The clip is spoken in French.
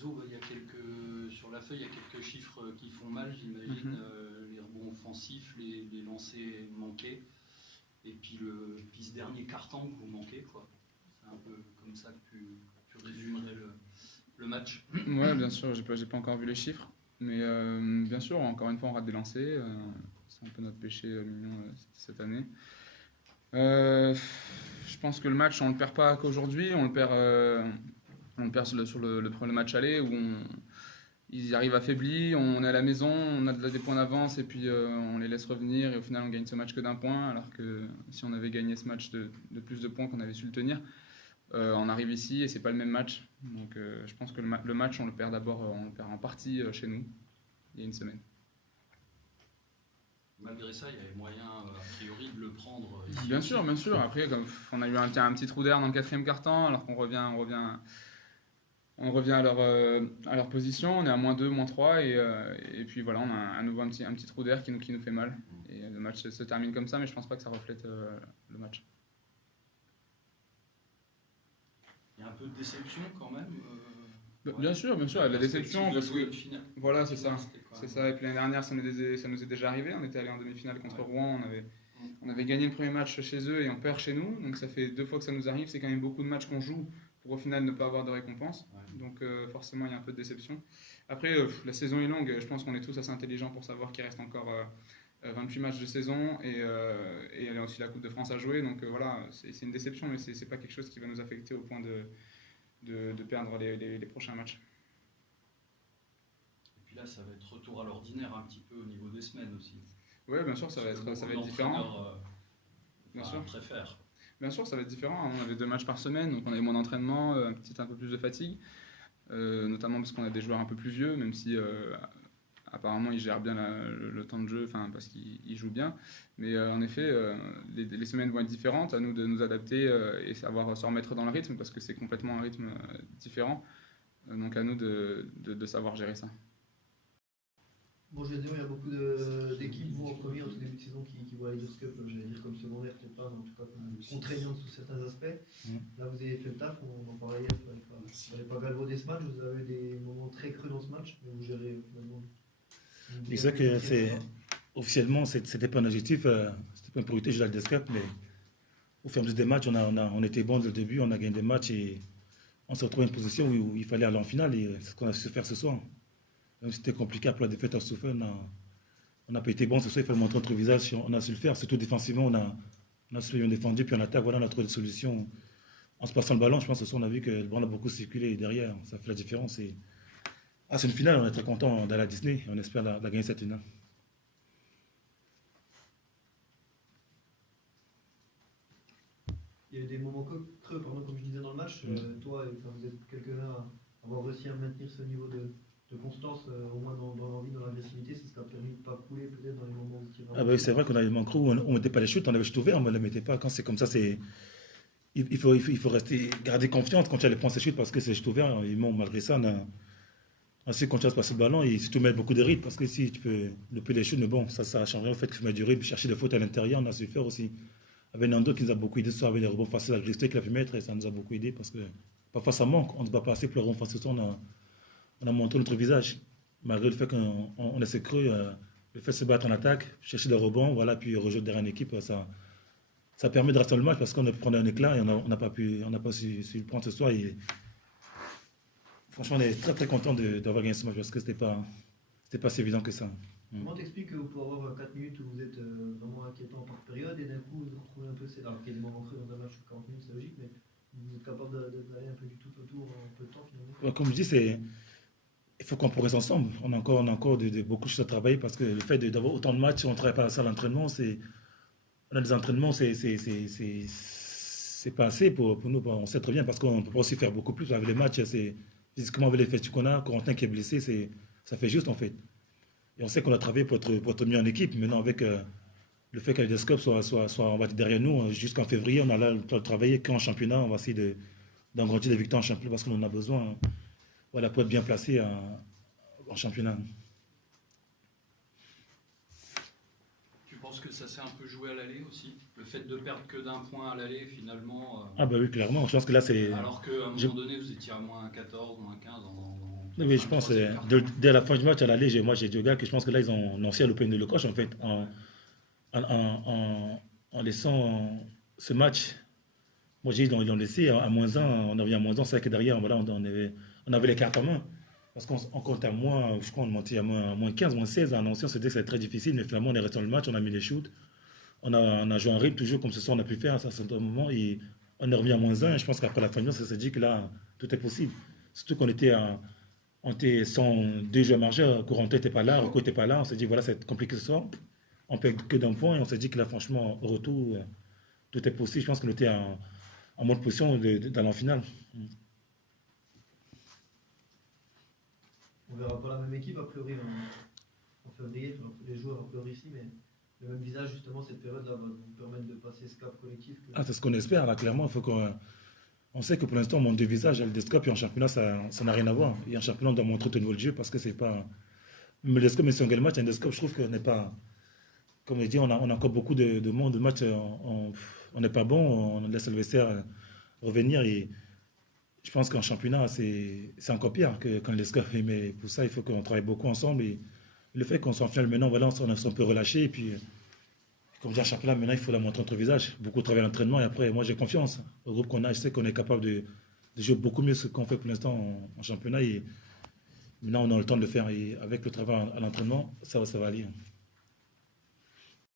Enzo, sur la feuille, il y a quelques chiffres qui font mal, j'imagine. Les rebonds offensifs, les lancers manqués, et puis ce dernier carton que vous manquez, quoi. C'est un peu comme ça que tu résumerais le match. Ouais, bien sûr, j'ai pas encore vu les chiffres, mais bien sûr, encore une fois, on rate des lancers. C'est un peu notre péché mignon cette année. Je pense que le match, on le perd pas qu'aujourd'hui, on le perd sur le premier match aller où ils arrivent affaiblis, on est à la maison, on a des points d'avance et puis on les laisse revenir et au final on gagne ce match que d'un point, alors que si on avait gagné ce match de plus de points qu'on avait su le tenir, on arrive ici et c'est pas le même match. Donc je pense que le match on le perd d'abord, on le perd en partie chez nous il y a une semaine. Malgré ça, il y avait moyen, a priori, de le prendre ici. Bien sûr, bien sûr. Après, on a eu un petit trou d'air dans le quatrième quart-temps, alors qu'on revient à leur position. On est à -2, -3, et puis voilà, on a à nouveau un petit trou d'air qui nous fait mal. Et le match se termine comme ça, mais je pense pas que ça reflète le match. Il y a un peu de déception quand même. Bien sûr, il y a de la déception. Parce que, voilà, c'est ça. C'est ça. Et puis l'année dernière, ça nous est déjà arrivé. On était allé en demi-finale contre Rouen. On avait gagné le premier match chez eux et on perd chez nous. Donc ça fait 2 fois que ça nous arrive. C'est quand même beaucoup de matchs qu'on joue pour au final ne pas avoir de récompense. Donc forcément, il y a un peu de déception. Après, la saison est longue. Je pense qu'on est tous assez intelligents pour savoir qu'il reste encore 28 matchs de saison et il y a aussi la Coupe de France à jouer. Donc voilà, c'est une déception, mais c'est pas quelque chose qui va nous affecter au point de perdre les prochains matchs. Et puis là, ça va être retour à l'ordinaire un petit peu au niveau des semaines aussi. Oui, bien sûr, ça va être différent. Bien sûr. Préfère. Bien sûr, ça va être différent. On avait 2 matchs par semaine, donc on avait moins d'entraînement, peut-être un peu plus de fatigue, notamment parce qu'on a des joueurs un peu plus vieux, même si apparemment ils gèrent bien le temps de jeu, parce qu'ils jouent bien. Mais en effet, les semaines vont être différentes, à nous de nous adapter et savoir se remettre dans le rythme, parce que c'est complètement un rythme différent. Donc à nous de savoir gérer ça. Bon, je vais dire, il y a beaucoup d'équipes, vous en premier, en tout début de saison, qui voient les Cup, j'allais dire comme secondaire, peut-être pas, mais en tout cas contraignant sous certains aspects. Là, vous avez fait le taf, on en parlait hier, il ne fallait pas galvauder ce match, vous avez des moments très creux dans ce match, mais vous gérez finalement. C'est que officiellement, c'était pas un objectif, c'était pas une priorité, j'ai le Cup, mais au fur et à mesure des matchs, on était bon dès le début, on a gagné des matchs et on s'est retrouvé dans une position où il fallait aller en finale et c'est ce qu'on a su faire ce soir. Même si c'était compliqué après la défaite à Souffle, on n'a pas été bon ce soir, il fallait montrer notre visage, on a su le faire, surtout défensivement, on a su bien défendu, puis en attaque, voilà, on a trouvé des solutions. En se passant le ballon, je pense que ce soir, on a vu que le ballon a beaucoup circulé derrière, ça fait la différence. C'est une finale, on est très content d'aller à Disney et on espère la gagner cette finale. Il y a eu des moments creux, comme je disais dans le match. Toi, vous êtes quelques-uns à avoir réussi à maintenir ce niveau de constance, au moins dans l'envie, dans l'agressivité. C'est ce qui a permis de ne pas couler peut-être dans les moments où vous tirez. C'est vrai qu'on a eu des moments creux où on ne mettait pas les chutes, on avait chute ouvert, on ne les mettait pas. Quand c'est comme ça, il faut rester, garder confiance quand tu allais prendre ces chutes parce que c'est chute ouvert. Et bon, malgré ça, on a su continuer à se passer le ballon et surtout mettre beaucoup de rythme parce que si tu peux louper les chutes, mais bon, ça change rien au fait que tu mets du rythme, chercher des fautes à l'intérieur, on a su faire aussi. Avec Nando qui nous a beaucoup aidé, ça avec les rebonds faciles à Gristé qu'il a pu mettre et ça nous a beaucoup aidé parce que parfois ça manque, on ne va pas passer pour les rebonds faciles, on a montré notre visage. Malgré le fait qu'on essaie creux, le fait de se battre en attaque, chercher des rebonds, voilà, puis rejeter derrière une équipe, ça permet de rester dans le match parce qu'on a pris un éclat et on n'a pas su le prendre ce soir. Et franchement, on est très très content d'avoir gagné ce match parce que c'était pas si évident que ça. Comment t'expliques que vous pouvez avoir 4 minutes où vous êtes vraiment inquiétant par période et d'un coup vous vous retrouvez un peu, alors qu'il y a des moments creux dans un match de 40 minutes, c'est logique, mais vous êtes capable d'aller un peu du tout autour en peu de temps finalement. Comme je dis, il faut qu'on progresse ensemble. On a encore beaucoup de choses à travailler parce que le fait d'avoir autant de matchs, on ne travaille pas à ça à l'entraînement, on a des entraînements, c'est pas assez pour nous. On sait très bien parce qu'on peut pas aussi faire beaucoup plus avec les matchs. Physiquement, avec l'effectif qu'on a, Corentin qui est blessé, ça fait juste en fait. Et on sait qu'on a travaillé pour être mis en équipe. Maintenant, avec le fait que les Cup soit on va dire, derrière nous, jusqu'en février, on a là le temps de travailler qu'en championnat. On va essayer d'engrandir des victoires en championnat parce qu'on en a besoin. Voilà, pour être bien placé en championnat. Tu pense que ça s'est un peu joué à l'aller aussi. Le fait de perdre que d'un point à l'aller, finalement. Ah, bah oui, clairement. Je pense que là, c'est. Alors qu'à un moment donné, vous étiez à moins 14, moins 15 Oui, je pense que dès la fin du match à l'aller, j'ai dit au gars que je pense que là, ils ont annoncé à l'Open de le coach, en fait, en laissant ce match. Moi, j'ai dit, ils l'ont laissé à moins 1, on revient à moins 1, c'est vrai que derrière, voilà, on avait les cartes en main. Parce qu'on compte à moins, je crois, on montait à moins 15, moins 16. À Nancy, on se dit que c'était très difficile, mais finalement, on est resté dans le match, on a mis les shoots. On a joué un rythme toujours comme ce soir, on a pu faire à un certain moment. Et on est revenu à moins 1. Et je pense qu'après la fin du match, ça s'est dit que là, tout est possible. Surtout qu'on était, on était sans deux joueurs majeurs. Corentin n'était pas là, Rocco n'était pas là. On s'est dit, voilà, c'est compliqué ce soir. On perd que d'un point. Et on s'est dit que là, franchement, au retour, tout est possible. Je pense qu'on était en bonne position d'aller en finale. On verra pas la même équipe a priori en février, enfin, les joueurs a priori ici, mais le même visage justement cette période-là va nous permettre de passer ce cap collectif. Ah, c'est ce qu'on espère là, clairement. Il faut on sait que pour l'instant on monte de visage, le Descop et en championnat ça n'a rien à voir. Et en championnat on doit montrer tout niveau de jeu parce que c'est pas. Mais le Descop, mais si on gagne le match, un Descop, je trouve qu'on n'est pas. Comme je dis, on a encore beaucoup de monde, de matchs, on n'est pas bon, on laisse le vestiaire revenir et. Je pense qu'en championnat, c'est encore pire qu'en l'escaf. Mais pour ça, il faut qu'on travaille beaucoup ensemble. Et le fait qu'on soit en finale maintenant, voilà, on peut relâcher. Et puis, comme je dis en championnat, maintenant, il faut la montrer notre visage. Beaucoup travailler à l'entraînement. Et après, moi, j'ai confiance au groupe qu'on a. Je sais qu'on est capable de jouer beaucoup mieux ce qu'on fait pour l'instant en championnat. Et maintenant, on a le temps de le faire. Et avec le travail à l'entraînement, ça va aller.